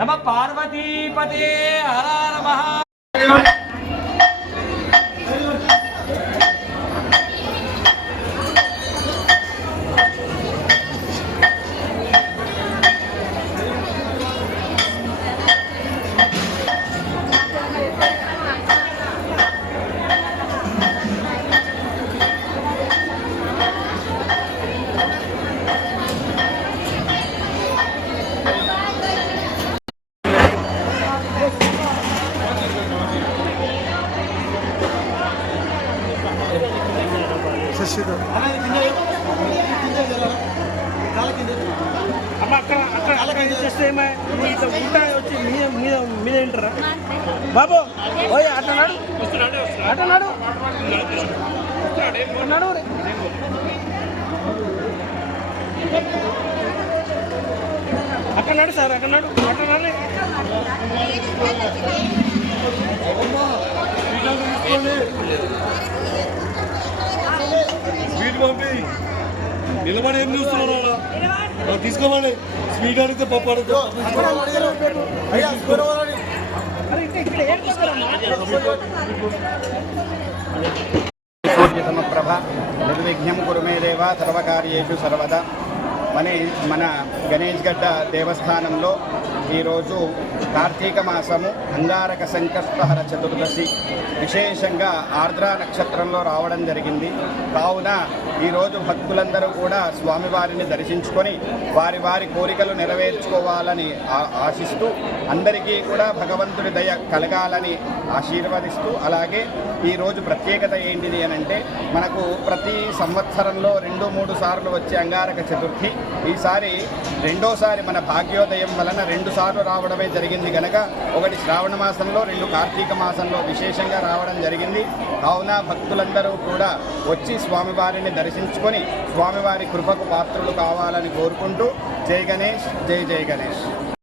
नमः पार्वतीपते हर नमः। అమ్మ అక్కడ అక్కడ అలా చేస్తే ఇట్లా ఉంటా వచ్చి మీద వింటారా బాబు ఓయ్ అట్లా నాడు అట్లా నాడు నడు అక్కడ నాడు సార్ అక్కడ నాడు అట్లా నాడు స్వీట్ పంపి నిలబడి ఏం చూస్తున్నారు తీసుకోమని స్వీట్ అడిగితే పప్పు అడిగితే సూర్యసమప్రభ నిర్విఘ్నం కురు మే దేవ సర్వకార్యేషు సర్వదా మన గణేష్ గడ్డ దేవస్థానంలో ఈరోజు కార్తీక మాసము అంగారక సంకష్టహర చతుర్దశి విశేషంగా ఆర్ద్రా నక్షత్రంలో రావడం జరిగింది. కావున ఈరోజు భక్తులందరూ కూడా స్వామివారిని దర్శించుకొని వారి కోరికలు నెరవేర్చుకోవాలని ఆశిస్తూ అందరికీ కూడా భగవంతుడి దయ కలగాలని ఆశీర్వదిస్తూ, అలాగే ఈరోజు ప్రత్యేకత ఏంటిది అని అంటే మనకు ప్రతి సంవత్సరంలో 2-3 సార్లు వచ్చే అంగారక చతుర్థి ఈసారి రెండోసారి మన భాగ్యోదయం వలన 2 సార్లు రావడమే జరిగింది కనుక ఒకటి శ్రావణ మాసంలో 2 కార్తీక మాసంలో విశేషంగా రావడం జరిగింది. కావున భక్తులందరూ కూడా వచ్చి స్వామివారిని దర్శించుకొని స్వామివారి కృపకు పాత్రులు కావాలని కోరుకుంటూ జై గణేష్, జై జై గణేష్.